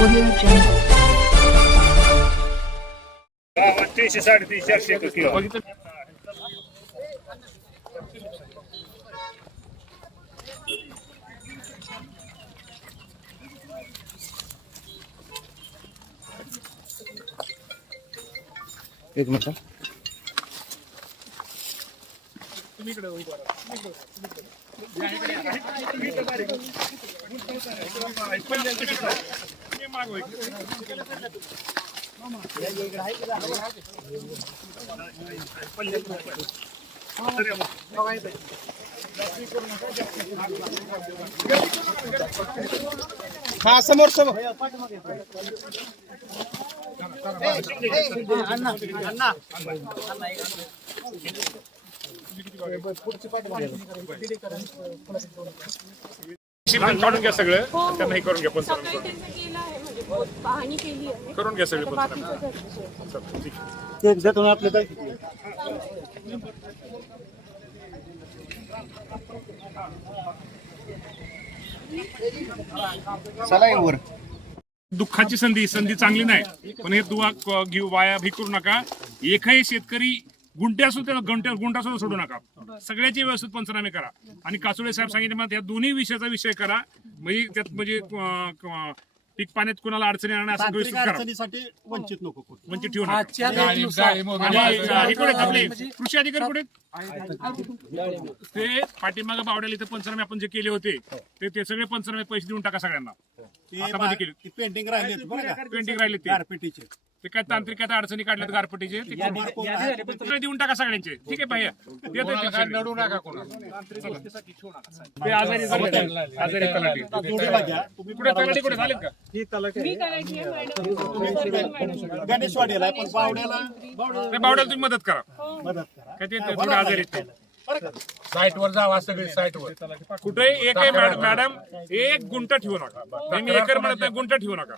Audio Jungle. 300, 350, 400 kilo. एक minute. हा समोर समोर काढून घ्या सगळं त्यांना हे करून घ्या पण सकाळी त्यांचं केलं आहे म्हणजे पाहणी केली आहे करून घ्या सगळे आता पण बाकीचं घरचं. ठीक आहे. एकदा तुम्ही आपलं काय चला वर. दुःखाची संधी चांगली नाही पण हे दुवा घेऊ वाया भी करू नका. एकही शेतकरी गुंठे असो त्याला गुंठा सुद्धा सोडू नका. सगळ्याचे व्यवस्थित पंचनामे करा आणि कासोळे साहेब सांगितले मला या दोन्ही विषयाचा विषय करा म्हणजे त्यात म्हणजे पीक पाण्यात कोणाला अडचणी आणणार असं व्यवस्थित करा. अडचणीसाठी वंचित नको करू. वंचित ठेवू नका. आणि हे कुठे आपले कृषी अधिकारी कुठे ते पाठीमागे बावड्याला इथे पंचनामे आपण जे केले होते ते सगळे पंचनामे पैसे देऊन टाका सगळ्यांना. आता मध्ये केले पेंटिंग राहिले पेंटिंग राहिले ते गारपिटीचे ते काय तांत्रिक आता अडचणी काढल्यात गारपटीचे ते सगळे देऊन टाका सगळ्यांचे. ठीक आहे भैया नडू नका ते आजारी तलाठी कुठे तलाठी कुठे झालेत का मी करायची आहे मॅडम. गणेशवाडीला आहे, पण बावड्याला ते बावड्याला तुम्ही मदत करा मदत करा. काय ते थोडे आजारी आहेत ते. साईटवर जावा सगळे साईटवर. कुठे एक मॅडम एक गुंठा ठेवू नका. मी एकर म्हणत नाही गुंठा ठेवू नका.